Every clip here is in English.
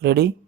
Ready?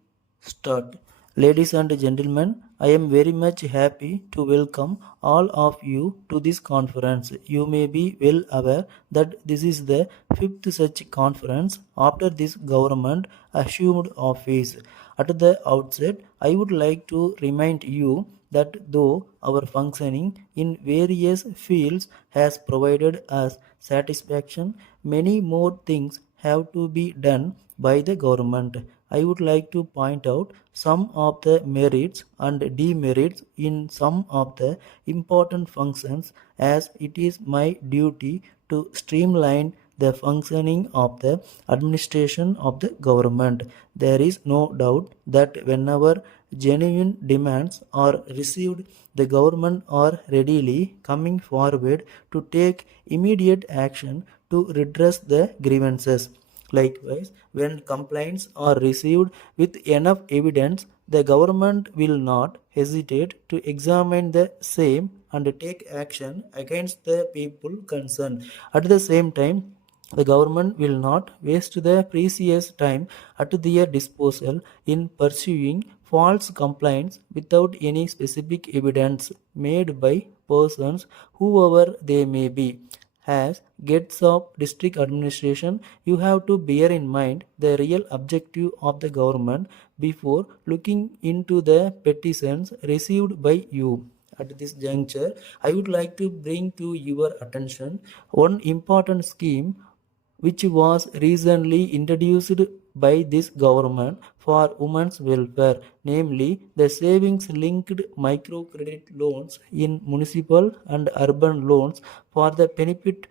Start. Ladies and gentlemen, I am very much happy to welcome all of you to this conference. You may be well aware that this is the fifth such conference after this government assumed office. At the outset, I would like to remind you that though our functioning in various fields has provided us satisfaction, many more things have to be done by the government. I would like to point out some of the merits and demerits in some of the important functions, as it is my duty to streamline the functioning of the administration of the government. There is no doubt that whenever genuine demands are received, the government are readily coming forward to take immediate action to redress the grievances. Likewise, when complaints are received with enough evidence, the government will not hesitate to examine the same and take action against the people concerned. At the same time, the government will not waste the precious time at their disposal in pursuing false complaints without any specific evidence made by persons, whoever they may be. As gets of district administration, you have to bear in mind the real objective of the government before looking into the petitions received by you. At this juncture, I would like to bring to your attention one important scheme which was recently introduced by this government for women's welfare, namely the savings linked microcredit loans in municipal and urban loans for the benefit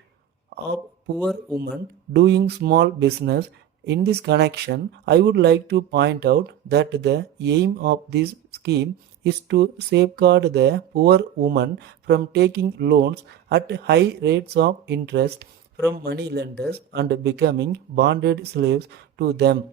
of poor women doing small business. In this connection, I would like to point out that the aim of this scheme is to safeguard the poor woman from taking loans at high rates of interest from money lenders and becoming bonded slaves to them.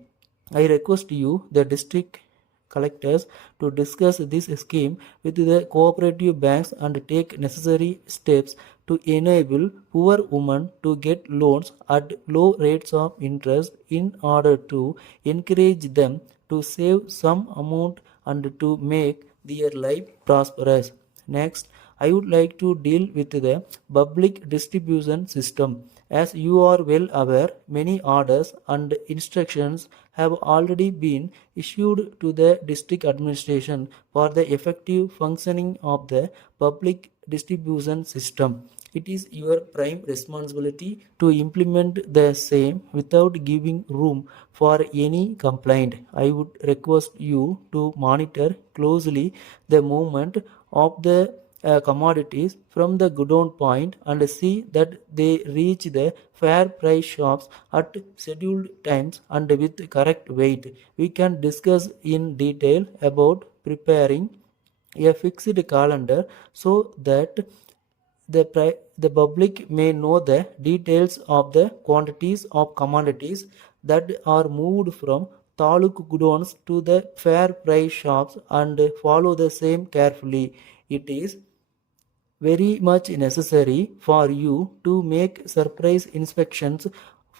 I request you, the district collectors, to discuss this scheme with the cooperative banks and take necessary steps to enable poor women to get loans at low rates of interest in order to encourage them to save some amount and to make their life prosperous. Next, I would like to deal with the public distribution system. As you are well aware, many orders and instructions have already been issued to the district administration for the effective functioning of the public distribution system. It is your prime responsibility to implement the same without giving room for any complaint. I would request you to monitor closely the movement of the commodities from the godown point and see that they reach the fair price shops at scheduled times and with correct weight. We can discuss in detail about preparing a fixed calendar so that the public may know the details of the quantities of commodities that are moved from taluk gudons to the fair price shops and follow the same carefully. It is very much necessary for you to make surprise inspections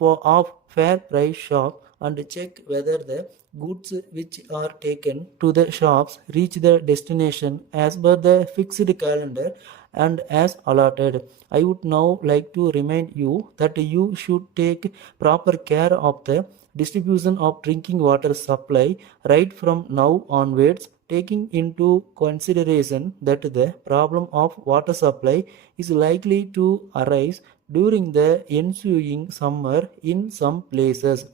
of fair price shop and check whether the goods which are taken to the shops reach the destination as per the fixed calendar and as allotted. I would now like to remind you that you should take proper care of the distribution of drinking water supply right from now onwards, taking into consideration that the problem of water supply is likely to arise during the ensuing summer in some places.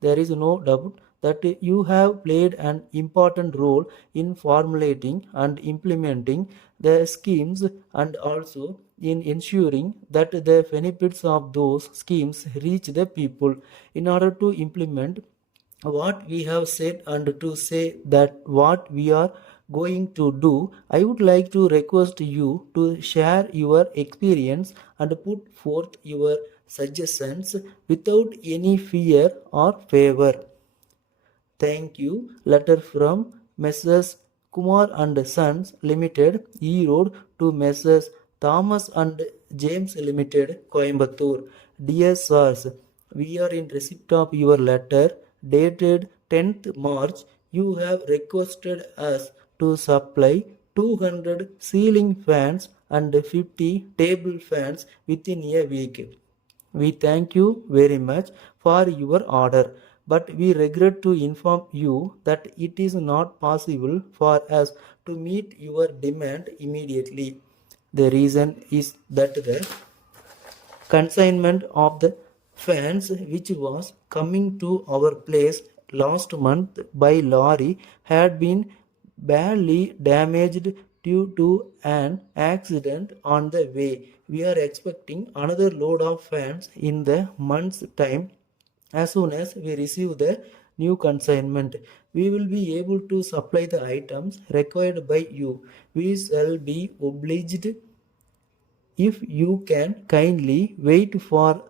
There is no doubt that you have played an important role in formulating and implementing the schemes and also in ensuring that the benefits of those schemes reach the people. In order to implement what we have said and to say that what we are going to do, I would like to request you to share your experience and put forth your suggestions without any fear or favor. Thank you. Letter from Messrs. Kumar and Sons Limited, E Road, to Messrs. Thomas and James Limited, Coimbatore. Dear Sirs, we are in receipt of your letter dated 10th March, you have requested us to supply 200 ceiling fans and 50 table fans within a week. We thank you very much for your order, but we regret to inform you that it is not possible for us to meet your demand immediately. The reason is that the consignment of the fans which was coming to our place last month by lorry had been badly damaged due to an accident on the way. We are expecting another load of fans in the month's time. As soon as we receive the new consignment, we will be able to supply the items required by you. We shall be obliged if you can kindly wait for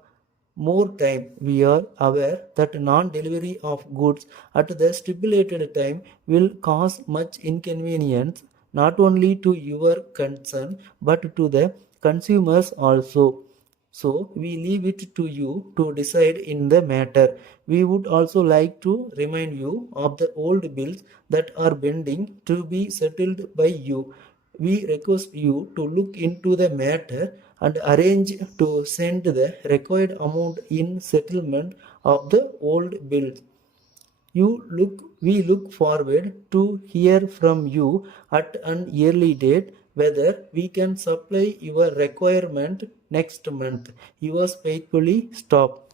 more time. We are aware that non-delivery of goods at the stipulated time will cause much inconvenience not only to your concern but to the consumers also. So we leave it to you to decide in the matter. We would also like to remind you of the old bills that are pending to be settled by you. We request you to look into the matter and arrange to send the required amount in settlement of the old bills. We look forward to hear from you at an early date whether we can supply your requirement next month. Yours faithfully, Stop.